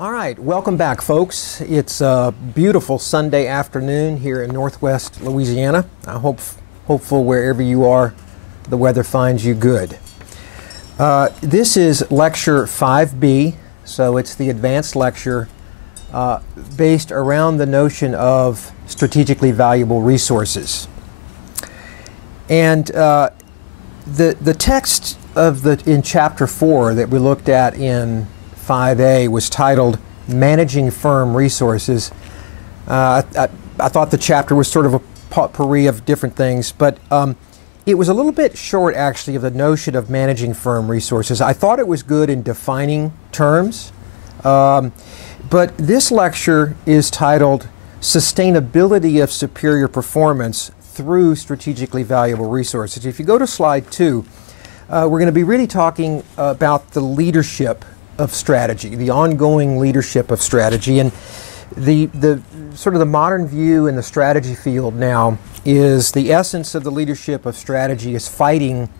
All right, welcome back, folks. It's a beautiful Sunday afternoon here in Northwest Louisiana. I'm hopeful wherever you are, the weather finds you good. This is lecture 5B, so it's the advanced lecture based around the notion of strategically valuable resources. And the text in chapter 4 that we looked at in 5A was titled Managing Firm Resources. I thought the chapter was sort of a potpourri of different things, but it was a little bit short, actually, of the notion of managing firm resources. I thought it was good in defining terms, but this lecture is titled Sustainability of Superior Performance Through Strategically Valuable Resources. If you go to slide 2, we're going to be really talking about the leadership of strategy, the ongoing leadership of strategy. And the sort of the modern view in the strategy field now is the essence of the leadership of strategy is fighting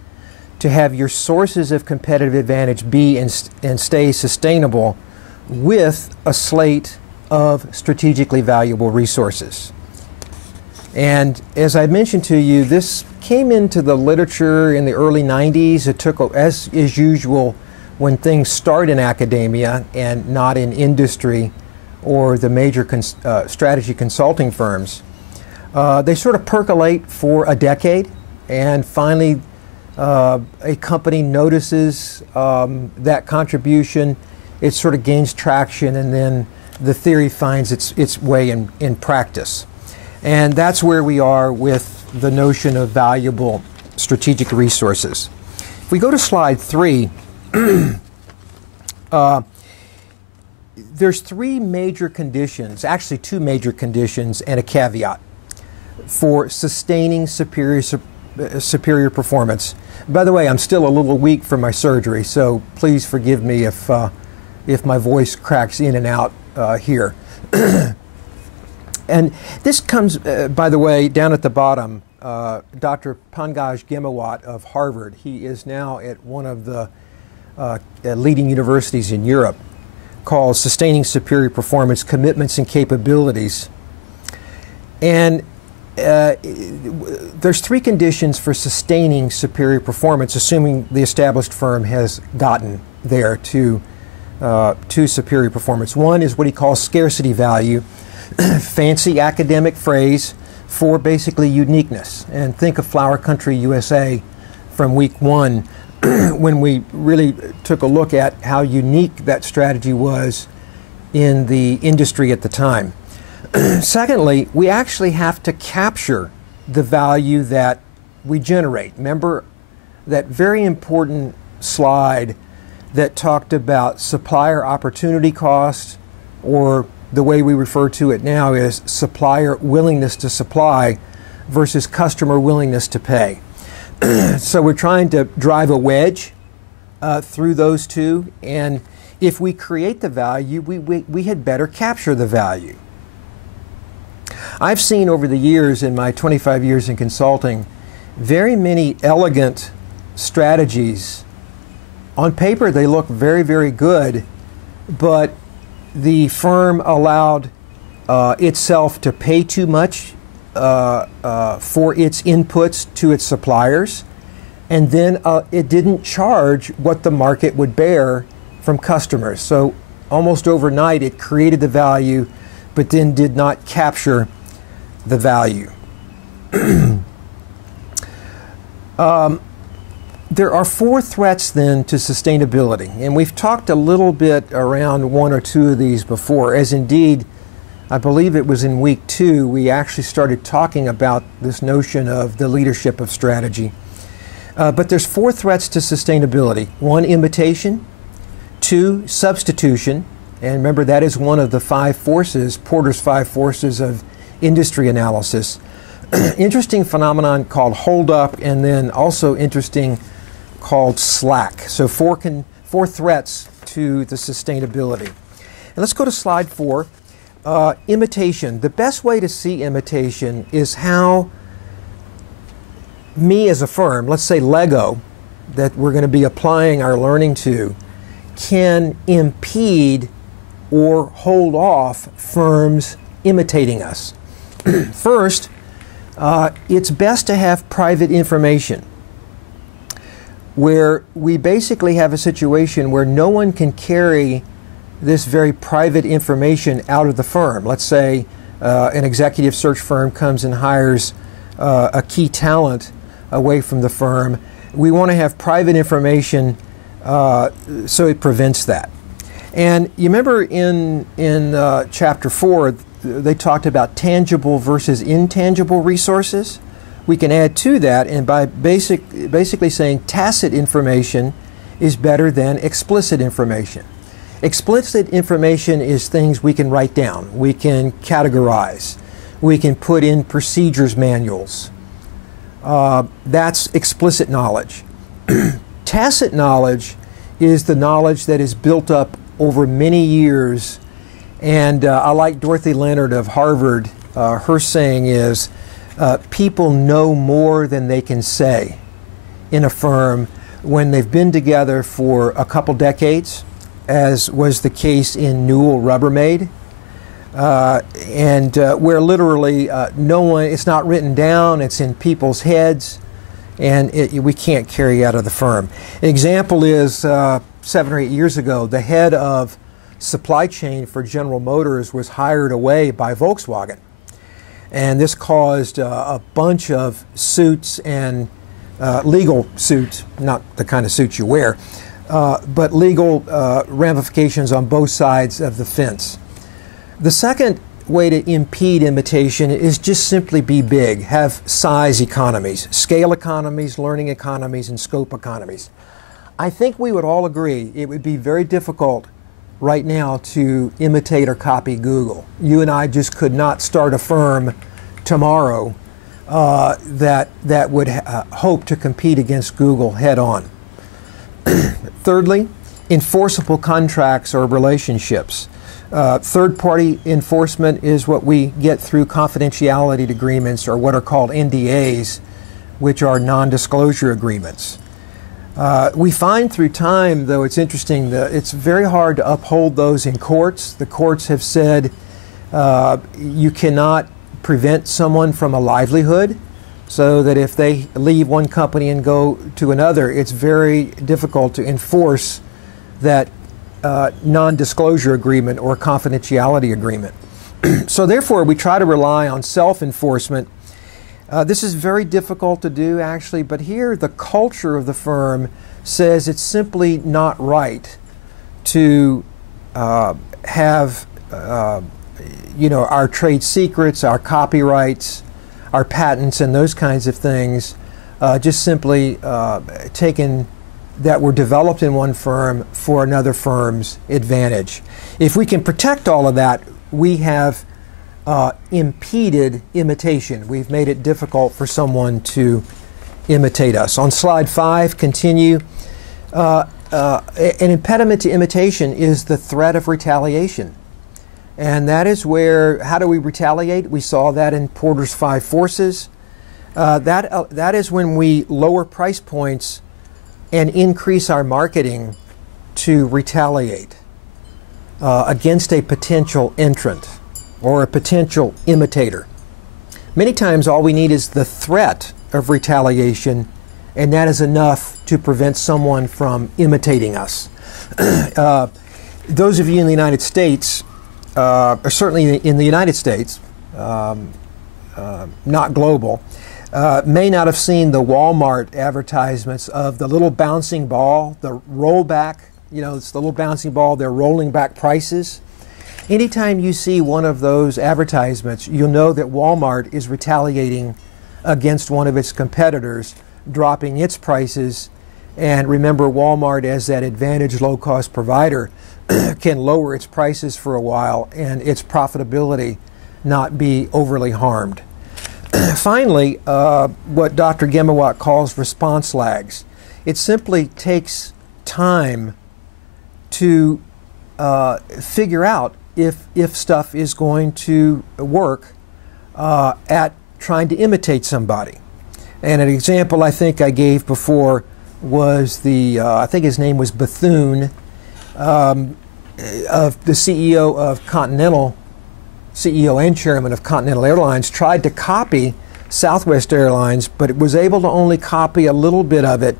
to have your sources of competitive advantage be and stay sustainable with a slate of strategically valuable resources. And as I mentioned to you, this came into the literature in the early 90s. It took, as is usual, when things start in academia and not in industry or the major strategy consulting firms, they sort of percolate for a decade, and finally a company notices that contribution, it sort of gains traction, and then the theory finds its way in practice. And that's where we are with the notion of valuable strategic resources. If we go to slide 3, there's 3 major conditions, actually 2 major conditions and a caveat for sustaining superior performance. By the way, I'm still a little weak from my surgery, so please forgive me if my voice cracks in and out here. And this comes, by the way, down at the bottom, Dr. Pankaj Ghemawat of Harvard. He is now at one of the leading universities in Europe, called Sustaining Superior Performance Commitments and Capabilities. And there's 3 conditions for sustaining superior performance, assuming the established firm has gotten there to superior performance. One is what he calls scarcity value, fancy academic phrase for basically uniqueness. And think of Flower Country USA from week 1, when we really took a look at how unique that strategy was in the industry at the time. Secondly, we actually have to capture the value that we generate. Remember that very important slide that talked about supplier opportunity cost, or the way we refer to it now is supplier willingness to supply versus customer willingness to pay. So we're trying to drive a wedge through those two, and if we create the value, we had better capture the value. I've seen over the years, in my 25 years in consulting, very many elegant strategies. On paper, they look very, very good, but the firm allowed itself to pay too much for its inputs to its suppliers, and then it didn't charge what the market would bear from customers. So almost overnight it created the value, but then did not capture the value. There are 4 threats then to sustainability, and we've talked a little bit around 1 or 2 of these before, as indeed I believe it was in week 2 we actually started talking about this notion of the leadership of strategy. But there's 4 threats to sustainability. 1, imitation. 2, substitution. And remember, that is one of the 5 forces, Porter's 5 forces of industry analysis. Interesting phenomenon called hold up, and then also interesting called slack. So 4 threats to the sustainability. And let's go to slide 4. Imitation. The best way to see imitation is how me as a firm, let's say Lego, that we're going to be applying our learning to, can impede or hold off firms imitating us. First, it's best to have private information, where we basically have a situation where no one can carry this very private information out of the firm. Let's say an executive search firm comes and hires a key talent away from the firm. We want to have private information so it prevents that. And you remember in Chapter 4, they talked about tangible versus intangible resources. We can add to that, and by basically saying tacit information is better than explicit information. Explicit information is things we can write down, we can categorize, we can put in procedures manuals. That's explicit knowledge. Tacit knowledge is the knowledge that is built up over many years. And I like Dorothy Leonard of Harvard. Her saying is, people know more than they can say in a firm when they've been together for a couple decades, as was the case in Newell Rubbermaid, and where literally no one, it's not written down, it's in people's heads, and we can't carry out of the firm. An example is 7 or 8 years ago, the head of supply chain for General Motors was hired away by Volkswagen. And this caused a bunch of suits and legal suits, not the kind of suits you wear, but legal ramifications on both sides of the fence. The second way to impede imitation is just simply be big, have size economies, scale economies, learning economies, and scope economies. I think we would all agree it would be very difficult right now to imitate or copy Google. You and I just could not start a firm tomorrow that would hope to compete against Google head on. Thirdly, enforceable contracts or relationships. Third-party enforcement is what we get through confidentiality agreements, or what are called NDAs, which are non-disclosure agreements. We find through time, though, it's interesting, that it's very hard to uphold those in courts. The courts have said you cannot prevent someone from a livelihood, so that if they leave one company and go to another, it's very difficult to enforce that non-disclosure agreement or confidentiality agreement. So therefore, we try to rely on self-enforcement. This is very difficult to do, actually, but here the culture of the firm says it's simply not right to have our trade secrets, our copyrights, our patents, and those kinds of things just simply taken that were developed in one firm for another firm's advantage. If we can protect all of that, we have impeded imitation. We've made it difficult for someone to imitate us. On slide 5, continue. An impediment to imitation is the threat of retaliation. And that is where, how do we retaliate? We saw that in Porter's 5 Forces. That is when we lower price points and increase our marketing to retaliate against a potential entrant or a potential imitator. Many times all we need is the threat of retaliation, and that is enough to prevent someone from imitating us. Those of you in the United States, or certainly in the United States, not global, may not have seen the Walmart advertisements of the little bouncing ball, the rollback. It's the little bouncing ball, they're rolling back prices. Anytime you see one of those advertisements, you'll know that Walmart is retaliating against one of its competitors, dropping its prices. And remember, Walmart, as that advantaged low-cost provider, can lower its prices for a while and its profitability not be overly harmed. Finally, what Dr. Gemawat calls response lags. It simply takes time to figure out if stuff is going to work at trying to imitate somebody. And an example I think I gave before was I think his name was Bethune. of the CEO of Continental, CEO and chairman of Continental Airlines, tried to copy Southwest Airlines, but it was able to only copy a little bit of it,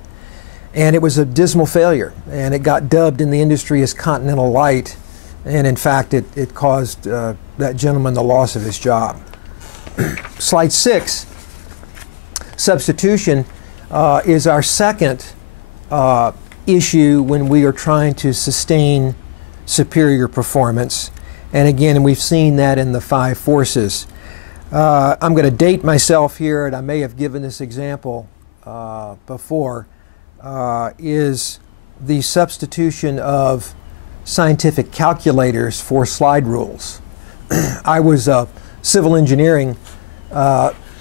and it was a dismal failure, and it got dubbed in the industry as Continental Light, and in fact it caused that gentleman the loss of his job. Slide 6, substitution, is our second issue when we are trying to sustain superior performance. And again, we've seen that in the 5 forces. I'm going to date myself here, and I may have given this example before, is the substitution of scientific calculators for slide rules. I was a civil engineering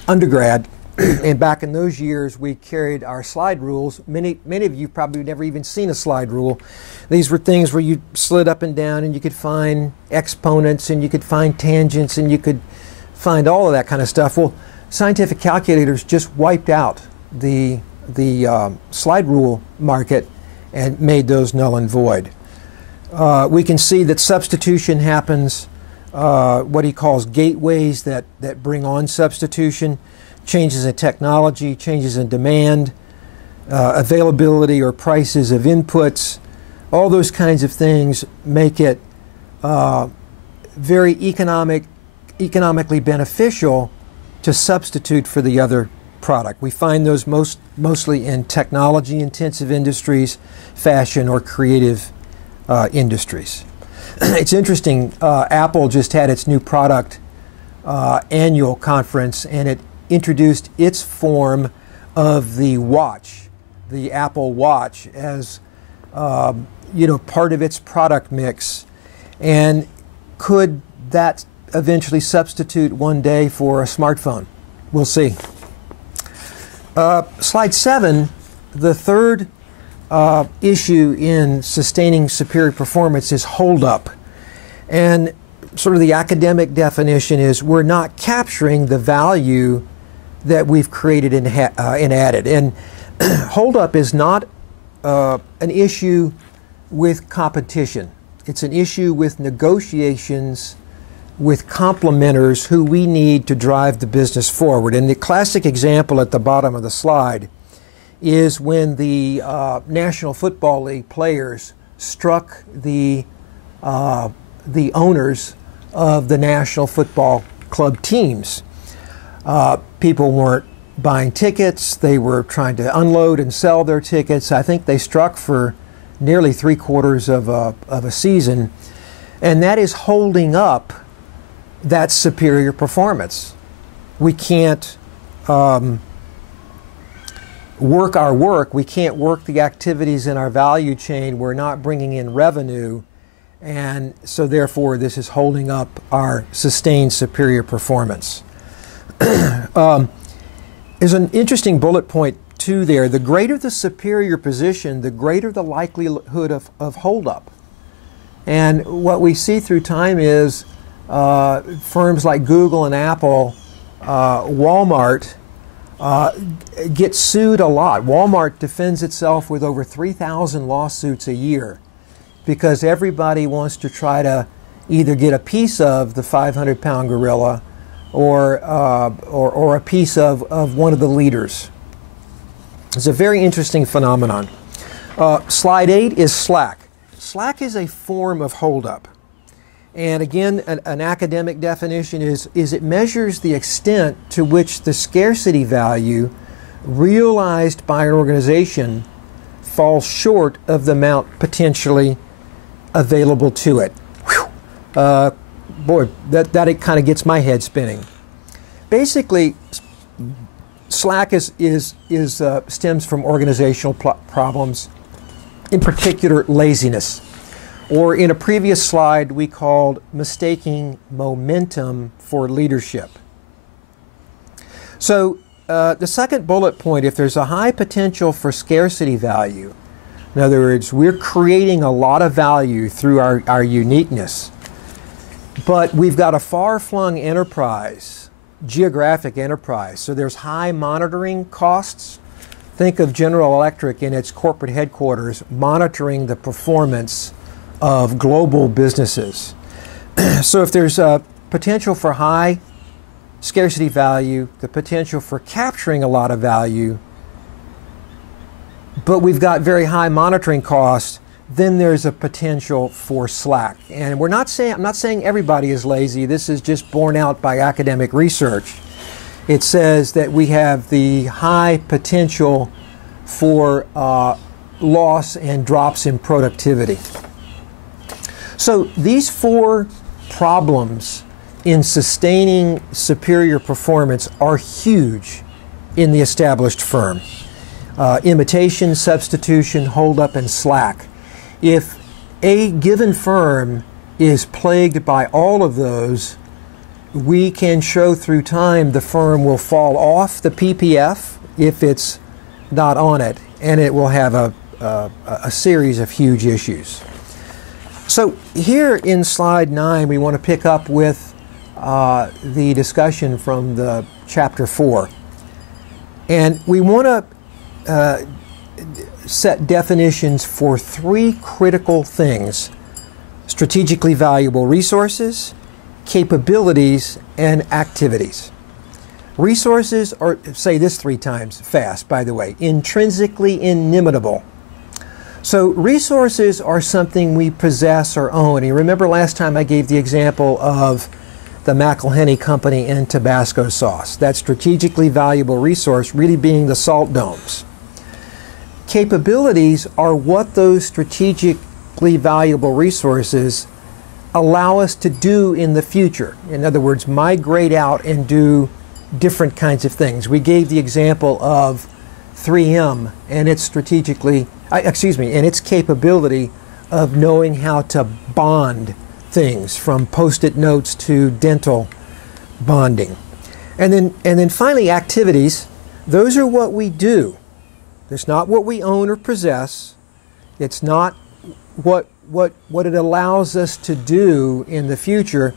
undergrad, and back in those years we carried our slide rules. Many of you probably never even seen a slide rule. These were things where you slid up and down and you could find exponents and you could find tangents and you could find all of that kind of stuff. Well, scientific calculators just wiped out the slide rule market and made those null and void. We can see that substitution happens, what he calls gateways that bring on substitution, changes in technology, changes in demand, availability or prices of inputs. All those kinds of things make it very economically beneficial to substitute for the other product. We find those mostly in technology-intensive industries, fashion, or creative industries. It's interesting, Apple just had its new product annual conference, and it introduced its form of the watch, the Apple Watch, as part of its product mix. And could that eventually substitute one day for a smartphone? We'll see. Slide 7, the third issue in sustaining superior performance is hold up. And sort of the academic definition is we're not capturing the value that we've created and added. And hold up is not an issue with competition. It's an issue with negotiations with complementers who we need to drive the business forward. And the classic example at the bottom of the slide is when the National Football League players struck the owners of the National Football Club teams. People weren't buying tickets. They were trying to unload and sell their tickets. I think they struck for nearly 3/4 of a season. And that is holding up that superior performance. We can't work our work. We can't work the activities in our value chain. We're not bringing in revenue. And so therefore, this is holding up our sustained superior performance. There's an interesting bullet point too there. The greater the superior position, the greater the likelihood of holdup. And what we see through time is firms like Google and Apple, Walmart, get sued a lot. Walmart defends itself with over 3,000 lawsuits a year because everybody wants to try to either get a piece of the 500-pound gorilla or a piece of one of the leaders. It's a very interesting phenomenon. Slide 8 is Slack. Slack is a form of holdup. And again, an academic definition is it measures the extent to which the scarcity value realized by an organization falls short of the amount potentially available to it. Boy, that it kind of gets my head spinning. Basically, Slack stems from organizational problems, in particular laziness. Or in a previous slide, we called mistaking momentum for leadership. So the second bullet point, if there's a high potential for scarcity value, in other words, we're creating a lot of value through our uniqueness, but we've got a far-flung enterprise, geographic enterprise, so there's high monitoring costs. Think of General Electric in its corporate headquarters monitoring the performance of global businesses. So if there's a potential for high scarcity value, the potential for capturing a lot of value, but we've got very high monitoring costs, then there's a potential for slack. And I'm not saying everybody is lazy. This is just borne out by academic research. It says that we have the high potential for loss and drops in productivity. So these four problems in sustaining superior performance are huge in the established firm. Imitation, substitution, holdup, and slack. If a given firm is plagued by all of those, we can show through time the firm will fall off the PPF if it's not on it, and it will have a series of huge issues. So here in slide 9, we want to pick up with the discussion from the chapter 4. And we want to set definitions for three critical things: strategically valuable resources, capabilities, and activities. Resources are, say this 3 times fast, by the way, intrinsically inimitable. So resources are something we possess or own. And you remember last time I gave the example of the McElhenney Company and Tabasco sauce. That strategically valuable resource really being the salt domes. Capabilities are what those strategically valuable resources allow us to do in the future. In other words, migrate out and do different kinds of things. We gave the example of 3M and its and its capability of knowing how to bond things, from post-it notes to dental bonding. And then finally, activities. Those are what we do. It's not what we own or possess. It's not what it allows us to do in the future,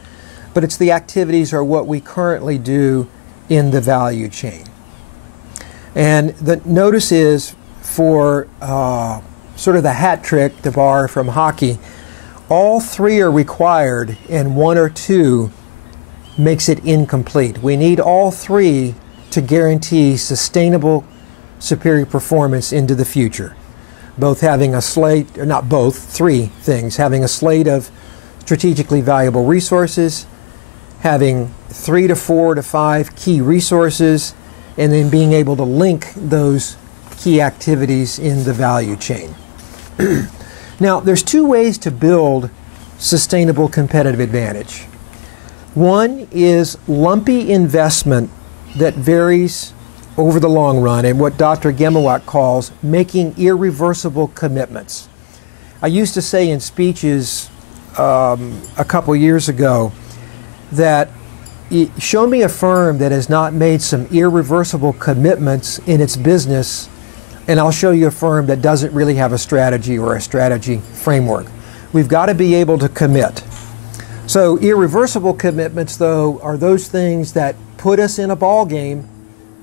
but it's the activities or what we currently do in the value chain. And the notice is for sort of the hat trick, the bar from hockey, all 3 are required and 1 or 2 makes it incomplete. We need all 3 to guarantee sustainable superior performance into the future. Both having a slate, or not both, 3 things: having a slate of strategically valuable resources, having 3 to 4 to 5 key resources, and then being able to link those key activities in the value chain. Now, there's 2 ways to build sustainable competitive advantage. One is lumpy investment that varies over the long run, and what Dr. Gemowat calls making irreversible commitments. I used to say in speeches a couple years ago that show me a firm that has not made some irreversible commitments in its business, and I'll show you a firm that doesn't really have a strategy or a strategy framework. We've got to be able to commit. So irreversible commitments, though, are those things that put us in a ball game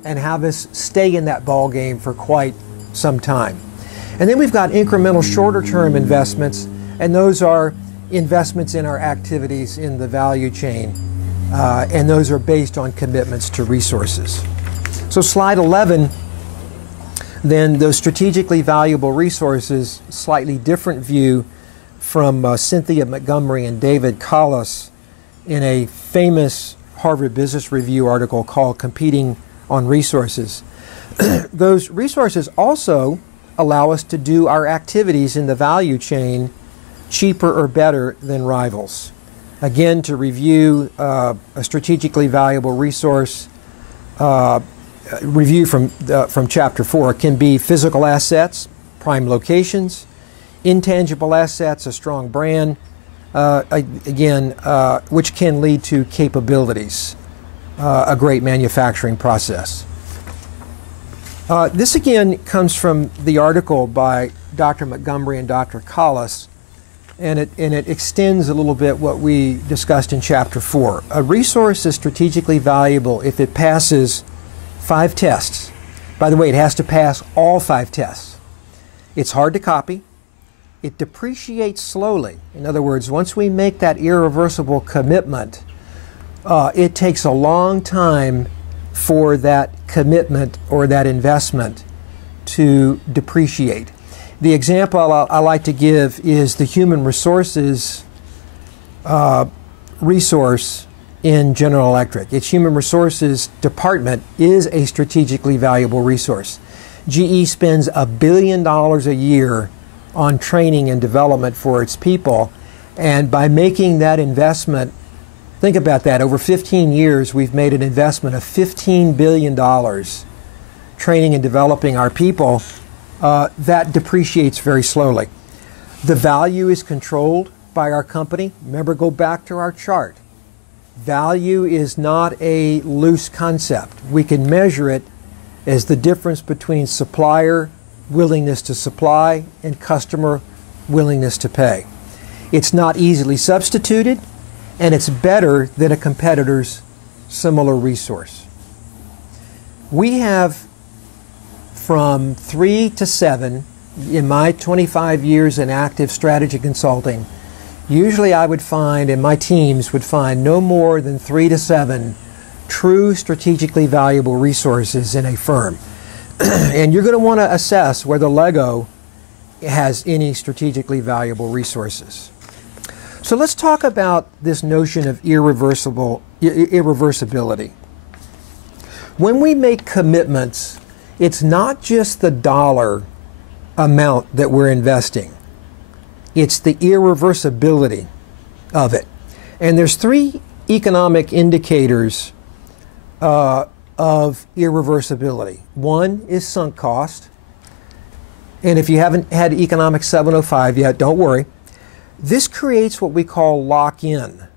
and have us stay in that ball game for quite some time. And then we've got incremental shorter-term investments, and those are investments in our activities in the value chain, and those are based on commitments to resources. So slide 11, then those strategically valuable resources, slightly different view from Cynthia Montgomery and David Collis in a famous Harvard Business Review article called Competing on Resources. Those resources also allow us to do our activities in the value chain cheaper or better than rivals. Again, to review a strategically valuable resource, review from Chapter 4 can be physical assets, prime locations, intangible assets, a strong brand, which can lead to capabilities, a great manufacturing process. This again comes from the article by Dr. Montgomery and Dr. Collis, and it extends a little bit what we discussed in Chapter 4. A resource is strategically valuable if it passes 5 tests. By the way, it has to pass all 5 tests. It's hard to copy. it depreciates slowly. In other words, once we make that irreversible commitment, it takes a long time for that commitment or that investment to depreciate. The example I like to give is the human resources resource in General Electric. Its human resources department is a strategically valuable resource. GE spends $1 billion a year on training and development for its people, and by making that investment, think about that, over 15 years we've made an investment of $15 billion training and developing our people. That depreciates very slowly. The value is controlled by our company. Remember, go back to our chart. Value is not a loose concept. We can measure it as the difference between supplier willingness to supply and customer willingness to pay. It's not easily substituted, and it's better than a competitor's similar resource. We have from 3 to 7, in my 25 years in active strategy consulting, usually I would find, and my teams would find, no more than 3 to 7 true strategically valuable resources in a firm. And you're going to want to assess whether Lego has any strategically valuable resources. So let's talk about this notion of irreversibility. When we make commitments, it's not just the dollar amount that we're investing. It's the irreversibility of it. And there's 3 economic indicators of irreversibility. One is sunk cost. And if you haven't had Economics 705 yet, don't worry. This creates what we call lock-in.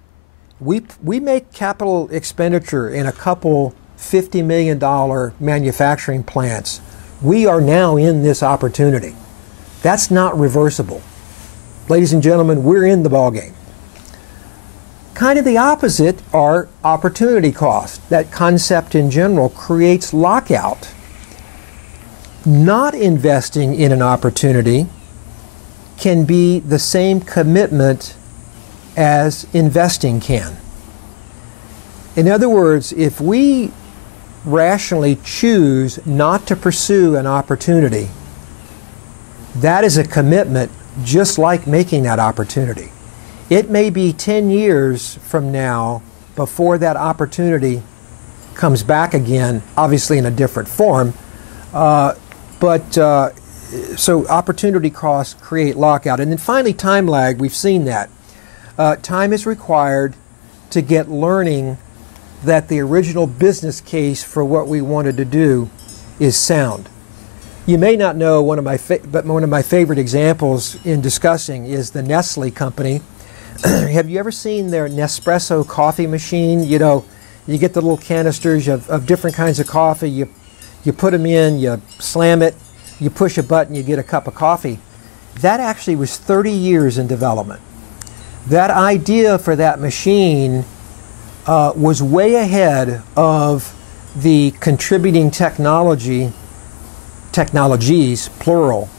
We make capital expenditure in a couple $50 million manufacturing plants. We are now in this opportunity. That's not reversible. Ladies and gentlemen, we're in the ballgame. Kind of the opposite are opportunity costs. That concept in general creates lockout. Not investing in an opportunity can be the same commitment as investing can. In other words, if we rationally choose not to pursue an opportunity, that is a commitment just like making that opportunity. It may be 10 years from now before that opportunity comes back again, obviously in a different form, so opportunity costs create lockout. And then finally, time lag, we've seen that. Time is required to get learning that the original business case for what we wanted to do is sound. You may not know but one of my favorite examples in discussing is the Nestle company. Have you ever seen their Nespresso coffee machine? You know, you get the little canisters of different kinds of coffee. You put them in, you slam it, you push a button, you get a cup of coffee. That actually was 30 years in development. That idea for that machine was way ahead of the contributing technologies, plural,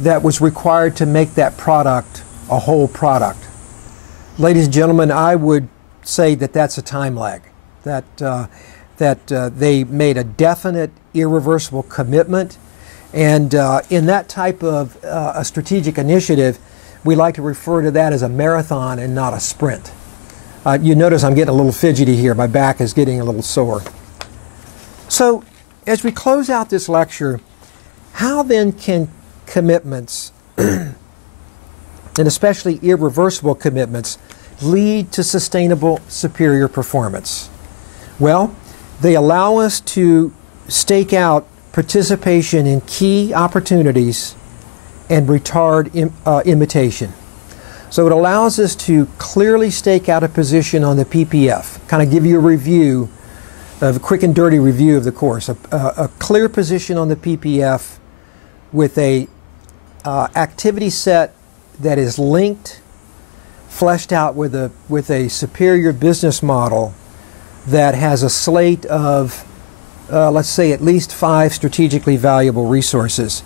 that was required to make that product a whole product. Ladies and gentlemen, I would say that that's a time lag, that they made a definite, irreversible commitment. And in that type of a strategic initiative, we like to refer to that as a marathon and not a sprint. You notice I'm getting a little fidgety here. My back is getting a little sore. So as we close out this lecture, how then can commitments, and especially irreversible commitments, lead to sustainable superior performance? Well, they allow us to stake out participation in key opportunities and retard imitation. So it allows us to clearly stake out a position on the PPF, kind of give you a review, a quick and dirty review of the course, a clear position on the PPF with a activity set that is linked, fleshed out with a superior business model that has a slate of, let's say, at least 5 strategically valuable resources.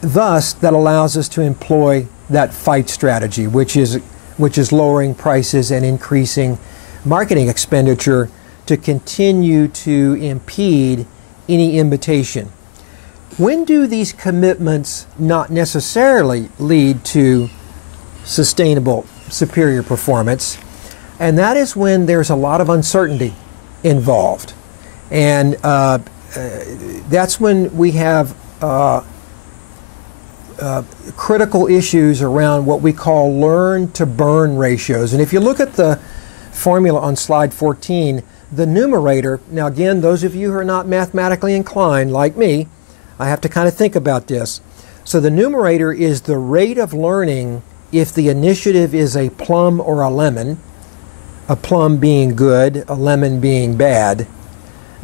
Thus, that allows us to employ that fight strategy, which is lowering prices and increasing marketing expenditure to continue to impede any imitation. When do these commitments not necessarily lead to sustainable superior performance? And that is when there's a lot of uncertainty involved. And that's when we have critical issues around what we call learn to burn ratios. And if you look at the formula on slide 14, the numerator, now again, those of you who are not mathematically inclined like me, I have to kind of think about this. So the numerator is the rate of learning if the initiative is a plum or a lemon being good, a lemon being bad,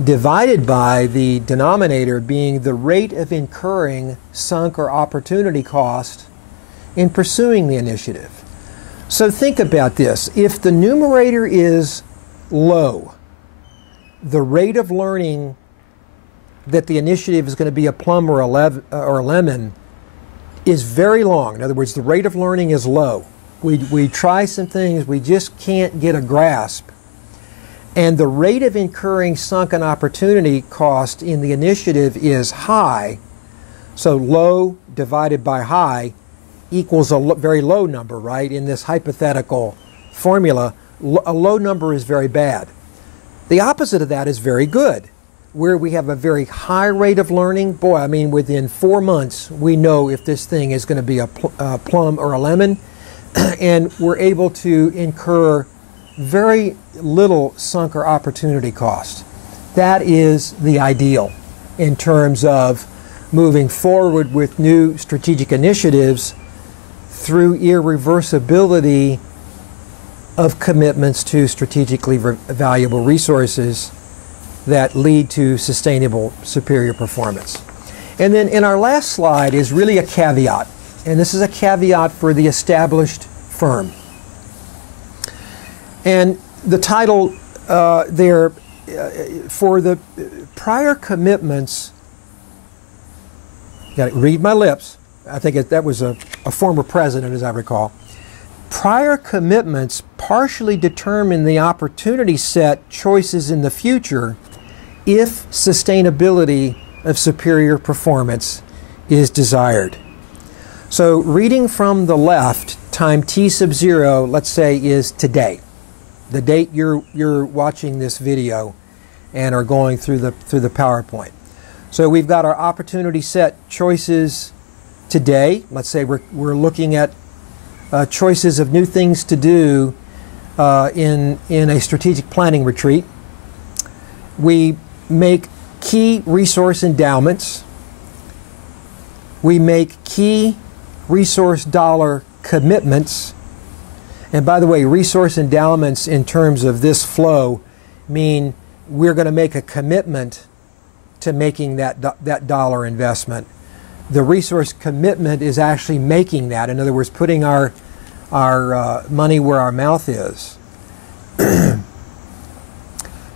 divided by the denominator being the rate of incurring sunk or opportunity cost in pursuing the initiative. So think about this. If the numerator is low, the rate of learning that the initiative is going to be a plum or a lemon is very long. In other words, the rate of learning is low. We try some things, we just can't get a grasp. And the rate of incurring sunken opportunity cost in the initiative is high. So low divided by high equals a very low number, right? In this hypothetical formula, a low number is very bad. The opposite of that is very good. Where we have a very high rate of learning, boy, I mean, within 4 months, we know if this thing is going to be a plum or a lemon, and we're able to incur very little sunk or opportunity cost. That is the ideal in terms of moving forward with new strategic initiatives through irreversibility of commitments to strategically valuable resources that lead to sustainable superior performance. And then in our last slide is really a caveat, and this is a caveat for the established firm. And the title there, for the prior commitments, got to read my lips, I think that was a former president, as I recall. Prior commitments partially determine the opportunity set choices in the future if sustainability of superior performance is desired. So reading from the left, time t sub 0, let's say, is today. The date you're watching this video and are going through the PowerPoint. So we've got our opportunity set choices today. Let's say we're looking at choices of new things to do in a strategic planning retreat. We make key resource endowments. We make key resource dollar commitments. And by the way, resource endowments in terms of this flow mean we're going to make a commitment to making that dollar investment. The resource commitment is actually making that. In other words, putting our money where our mouth is.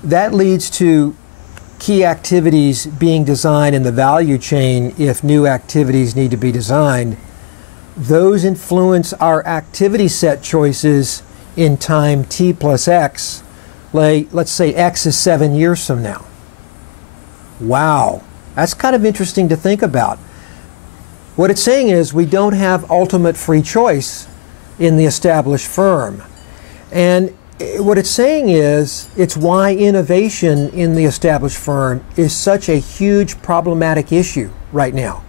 That leads to key activities being designed in the value chain if new activities need to be designed. Those influence our activity set choices in time t plus x. Let's say x is 7 years from now. Wow, that's kind of interesting to think about. What it's saying is we don't have ultimate free choice in the established firm. And what it's saying is it's why innovation in the established firm is such a huge problematic issue right now.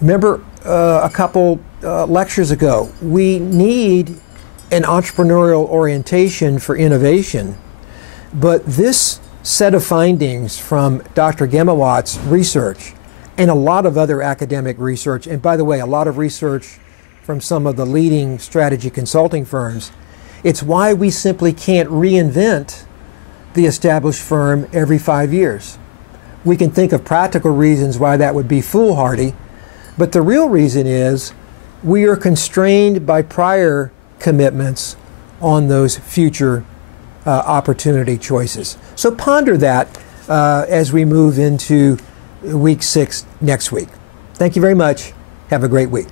Remember a couple lectures ago, we need an entrepreneurial orientation for innovation, but this set of findings from Dr. Gemawat's research and a lot of other academic research, and by the way, a lot of research from some of the leading strategy consulting firms, it's why we simply can't reinvent the established firm every 5 years. We can think of practical reasons why that would be foolhardy, but the real reason is we are constrained by prior commitments on those future opportunity choices. So ponder that as we move into week 6 next week. Thank you very much. Have a great week.